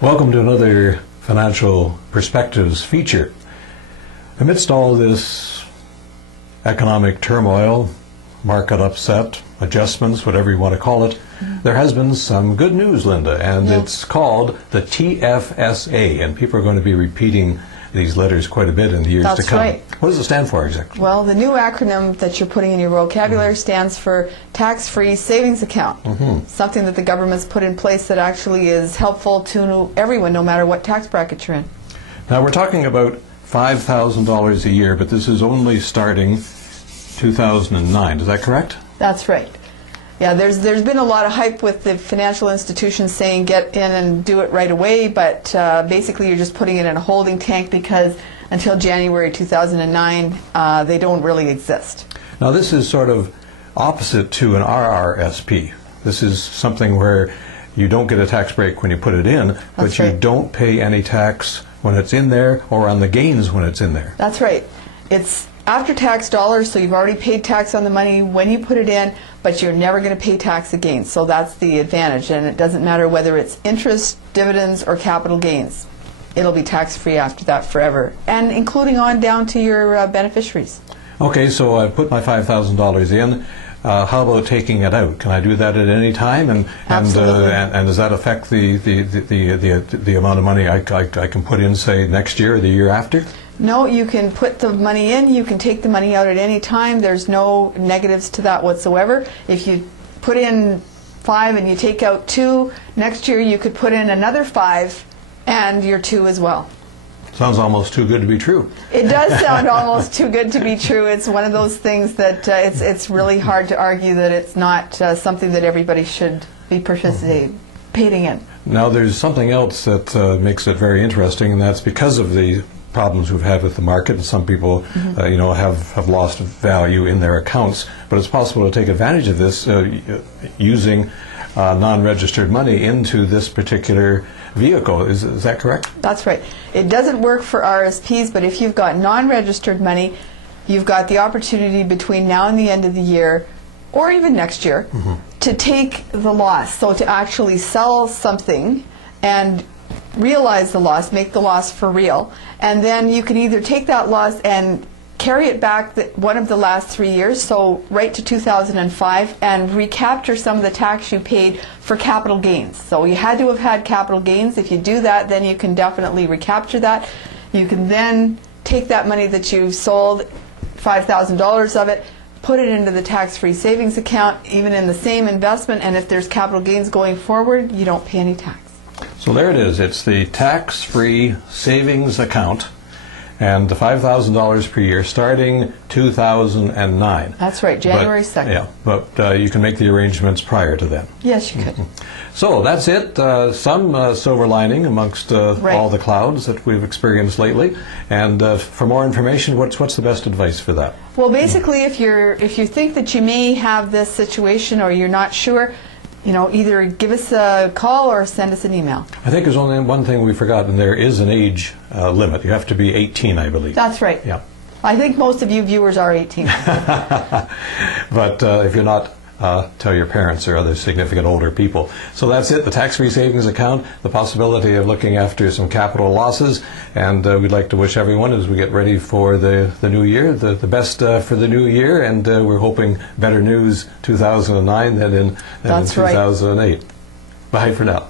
Welcome to another Financial Perspectives feature. Amidst all this economic turmoil, market upset, adjustments, whatever you want to call it, there has been some good news, Linda, and it's called the TFSA, and people are going to be repeating these letters quite a bit in the years to come. Right. What does it stand for exactly? Well, the new acronym that you're putting in your vocabulary stands for Tax-Free Savings Account, something that the government's put in place that actually is helpful to everyone, no matter what tax bracket you're in. Now, we're talking about $5,000 a year, but this is only starting 2009. Is that correct? That's right. Yeah, there's been a lot of hype with the financial institutions saying get in and do it right away, but basically you're just putting it in a holding tank because until January 2009 they don't really exist. Now this is sort of opposite to an RRSP. This is something where you don't get a tax break when you put it in, but you don't pay any tax when it's in there or on the gains when it's in there. That's right. It's after-tax dollars, so you've already paid tax on the money when you put it in, but you're never going to pay tax again. So that's the advantage, and it doesn't matter whether it's interest, dividends, or capital gains. It'll be tax-free after that forever, and including on down to your beneficiaries. Okay, so I put my $5,000 in. How about taking it out? Can I do that at any time? And does that affect the amount of money I can put in, say, next year or the year after? No, you can put the money in, you can take the money out at any time. There's no negatives to that whatsoever. If you put in 5 and you take out 2, next year you could put in another 5 and your 2 as well. Sounds almost too good to be true. It does sound almost too good to be true. It's one of those things that it's really hard to argue that it's not something that everybody should be participating in. Now there's something else that makes it very interesting, and that's because of the problems we've had with the market, and some people have lost value in their accounts, but it's possible to take advantage of this using non-registered money into this particular vehicle. Is that correct? That's right. It doesn't work for RSPs, but if you've got non-registered money, you've got the opportunity between now and the end of the year, or even next year, to take the loss. So to actually sell something and realize the loss, make the loss for real, and then you can either take that loss and carry it back one of the last 3 years, so right to 2005, and recapture some of the tax you paid for capital gains. So you had to have had capital gains. If you do that, then you can definitely recapture that. You can then take that money that you sold, $5,000 of it, put it into the tax-free savings account, even in the same investment, and if there's capital gains going forward, you don't pay any tax. So there it is. It's the tax-free savings account, and the $5,000 per year starting 2009. That's right, January 2nd. Yeah, but you can make the arrangements prior to then. Yes, you could. So that's it. Some silver lining amongst all the clouds that we've experienced lately. And for more information, what's the best advice for that? Well, basically, if you think that you may have this situation or you're not sure, either give us a call or send us an email. I think there's only one thing we forgot, and there is an age limit. You have to be 18, I believe. That's right. Yeah. I think most of you viewers are 18. But if you're not, tell your parents or other significant older people. So that's it, the tax-free savings account, the possibility of looking after some capital losses, and we'd like to wish everyone, as we get ready for the new year, the best for the new year, and we're hoping better news 2009 than in 2008. Bye for now.